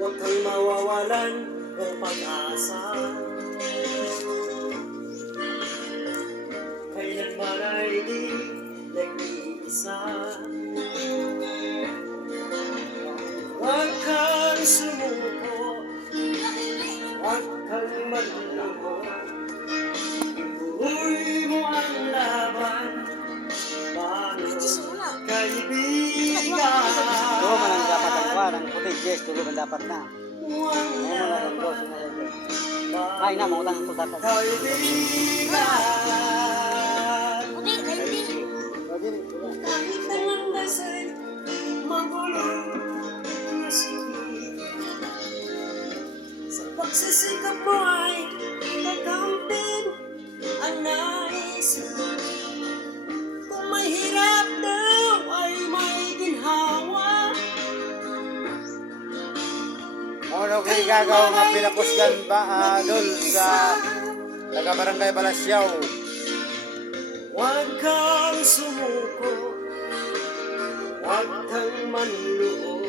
Huwag kang mawawalan ng pag-asa. Kailanman ay di nag-iisa. Huwag kang sumuko, huwag kang magloko. Ituloy mo ang laban, mga kaibigan. Tulo man ang dapat ang kuha ng puti, Jess, tulo man dapat na. Huwag Ngayon mo na ang boss. Ay na, mautang ang tutak. kaibigan. Kahit anong dasay, magulong na sikip. Sa pagsisikap mo ay kakampin ang nais. Kung may hirap daw ay may ginhawa. Ano kay gagaw nga pinakusgan ba dol sa taga-barangay Balasyaw? Huwag kang sumuko, huwag kang manluho.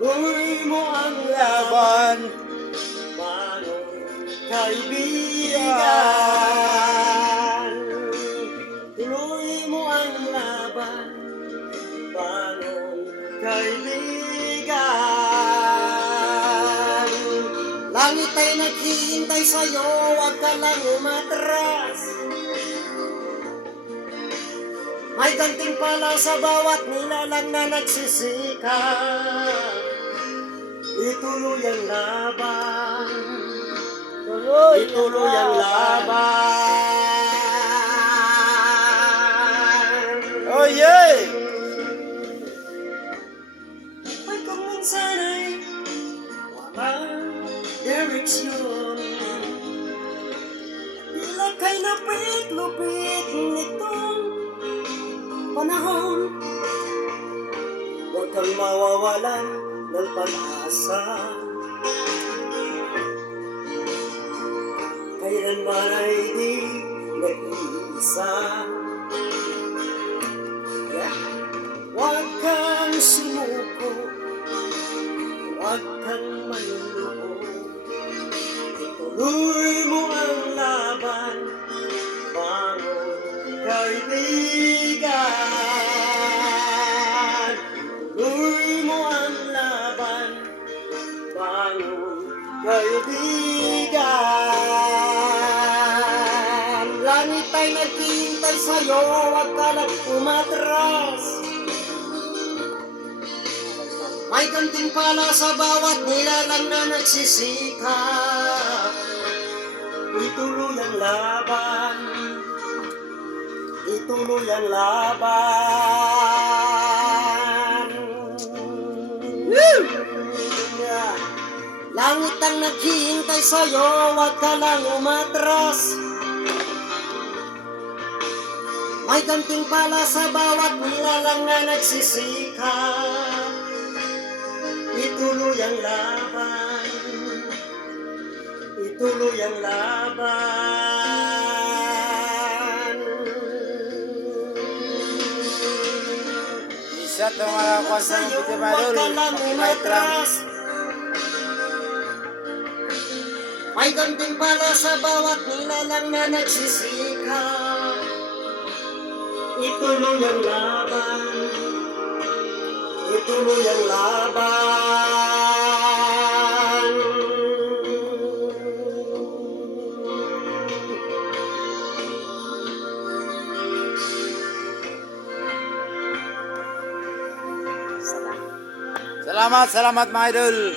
Tuloy mo ang laban, manong kaibigan. Tuloy mo ang laban, manong kaibigan. Langit ay naghihintay sa'yo, huwag ka lang umatras. May gantimpala sa bawat nilalang na nagsisikap. Ituloy ang laban, ituloy ang laban. Oh yeah! Ay kung minsan ay walang direksyon, tila kay lapit-lupit nitong panahon. Huwag kang mawawalan ng pag-asa. Kailanman ay di nag-iisa. Huwag kang sumuko, huwag kang manluho. Ituloy mo ang laban, bangon kaibigan. Tuloy mo ang laban, bangon kaibigan. Langit ay naghihintay sa'yo, huwag ka lang umatras. May gantimpala sa bawat nilalang na nagsisikap. Ituloy ang laban, ituloy ang laban. Langit ang naghihintay sa'yo, huwag ka lang umatras. May gantimpala sa bawat nilalang na nagsisikap. Ituloy ang laban, ituloy ang laban. Isa to mga kwan sa mga video ba dol? Huwag ka lang umatras. May gantimpala sa bawat nilalang na nagsisikap. Ituloy ang laban, ituloy ang laban. Salamat mga idol.